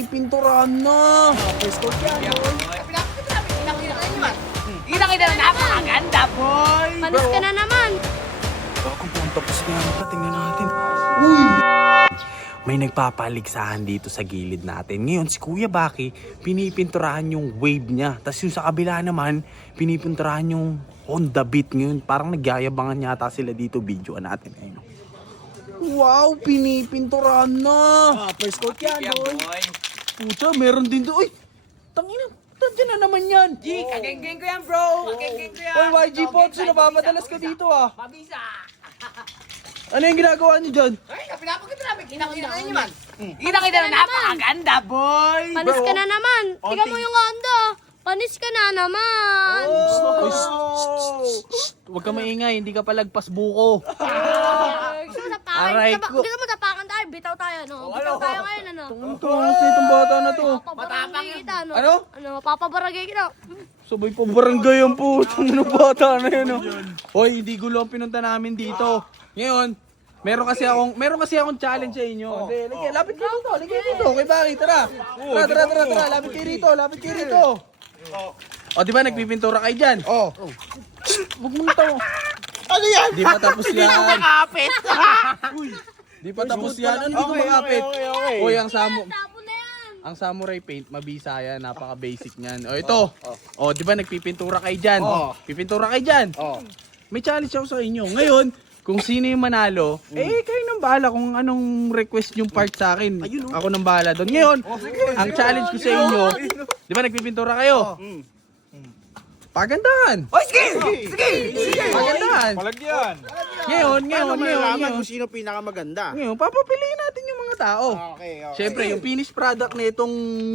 Pinturahan na. First coat yan, boy. Kita na napakaganda, boy! Panis ka na naman. Kung tapos na yan, tingnan natin. Uy! May nagpapaligsahan dito sa gilid natin. Ngayon, si Kuya Baki, pinipinturahan yung wave niya. Tapos yung sa kabila naman, pinipinturahan yung Honda Beat ngayon. Parang nagyayabangan yata sila dito. Videoan natin. Ayun. Wow! Pinipinturahan na! First coat yan, boy. Pucha, meron din doon. Uy! Tangina! Tandyan na naman yan! G, kageng-geng ko yan, bro! Kageng-geng ko yan! Oy, YG Potso, napapadalas ka dito ah. Mabisa! Ano yung ginagawa niyo dyan? Ay, pinapakita namin. Kita na naman. Kita na napakaganda, boy! Panis ka na naman. Tingnan mo yung Honda. Panis ka na naman. Huwag ka maingay, hindi ka palagpas buko. Aray ko. Hindi ka matapakan tayo. Bitaw tayo, no? Bitaw tayo ngayon, ano? Tungas na itong bata na to. Papabarangay kita, no? Ano? Ano, papabarangay kita. Sabay pa barangay ang putang ng bata na yun. Hoy, hindi gulo ang pinunta namin dito. Ngayon, meron kasi akong challenge sa inyo. Lapit kayo dito, kay Baki, tara. Tara, lapit kayo rito. O, di ba nagpipintura kayo dyan? Huwag mong tayo. Ano yan? Di pa tapos yan. Di pa tapos yan. Ano di ko makapit? Hoy, Tapon na yan. ang samurai paint, mabisa yan. Napaka-basic niyan. O, ito. O, di ba nagpipintura kayo dyan? Pipintura kayo dyan? May challenge ako sa inyo. Ngayon, kung sino yung manalo, kayo nang bahala kung anong request yung part sa akin. Ako nang bahala doon. Ngayon, ang challenge ko sa inyo, di ba nagpipintura kayo? Pagandahan! Oy, sige! Pagandahan! Palagyan. Ngayon. Kung sino pinakamaganda. Ngayon, papapiliin natin yung mga tao. Okay. Siyempre, yung finished product na itong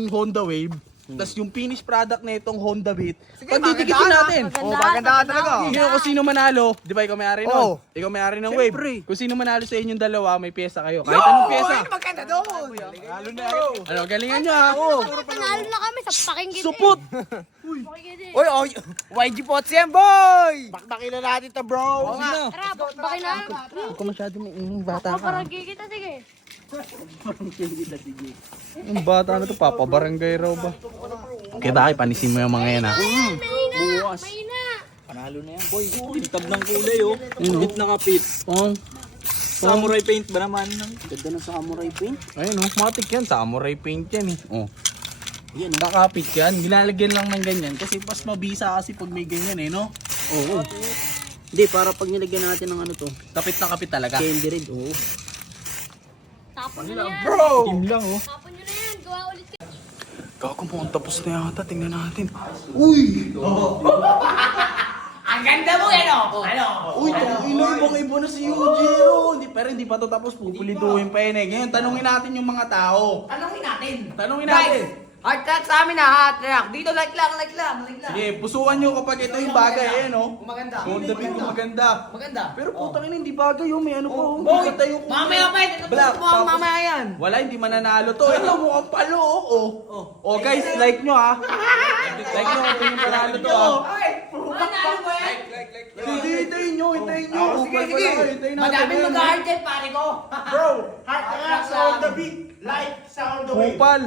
Honda Wave, tas yung finished product na itong Honda Beat, pagdidikitin natin. Maganda talaga. Ngayon, kung sino manalo, di ba ikaw may-ari nun? Ikaw may-ari ng Wave. Kung sino manalo sa inyong dalawa, may pyesa kayo. Kahit anong pyesa. Maganda doon! Lalo na. Ano, galingan nyo ha. Panalo na kami sa pakinggan. Supot! Oy, YG Potts yan, boy! Bakbakin na natin to, bro. Tara, bakbakin na. Huwag ka masyado may inging bata ka. Papabarangay kita, sige. Yung bata na to, papabarangay raw ba? Okay, bakit panisin mo yung mga yan ha? Mahina. Panalo na yan, boy. Tintab ng kulay, oh. Bit na kapit. Samurai paint ba naman? Ganda ng samurai paint. Ayun oh, matik yan. Samurai paint yan eh. Oh. Yan, nakapit yan. Nilalagyan lang ng ganyan kasi mas mabisa kasi pag may ganyan eh, no? Oo. Hindi, para pag nilagyan natin ng ano to, Kapit na kapit talaga. candy red, oo. Tapon nyo na yan. Team lang oh. Tapon nyo na yan. Gawa ulit kayo. Kakong mukhang tapos na yata. Tingnan natin. Ang ganda mo, ano? Ano? Uy, ibang-iba na si Yujiro. Pero hindi pa to tapos pupulituhin pa yun eh. Ngayon, tanungin natin yung mga tao. Tanungin natin. Tanungin natin. Guys, heart track sa amin ha, heart track. Dito, like lang. Sige, pusuan nyo kapag ito yung bagay eh, no? Kung maganda. Honda Beat kung maganda. Maganda. Pero putang ina, hindi bagay yun. May ano pa. Boy, Hindi tayo kung- mamaya pa ito. Black, Ito mo tapos- mamaya yan. Wala, hindi mananalo to. Ito, mukhang palo, oh. Guys, like nyo ha. Like nyo kung yung panalo to ha. Ay, manalo ba yan? Hindi, hintayin nyo. Sige. Hintayin natin. Madaming mag-heart dyan, pare ko. Bro, heart track sa on the beat. Like sa on the wave. Kupal.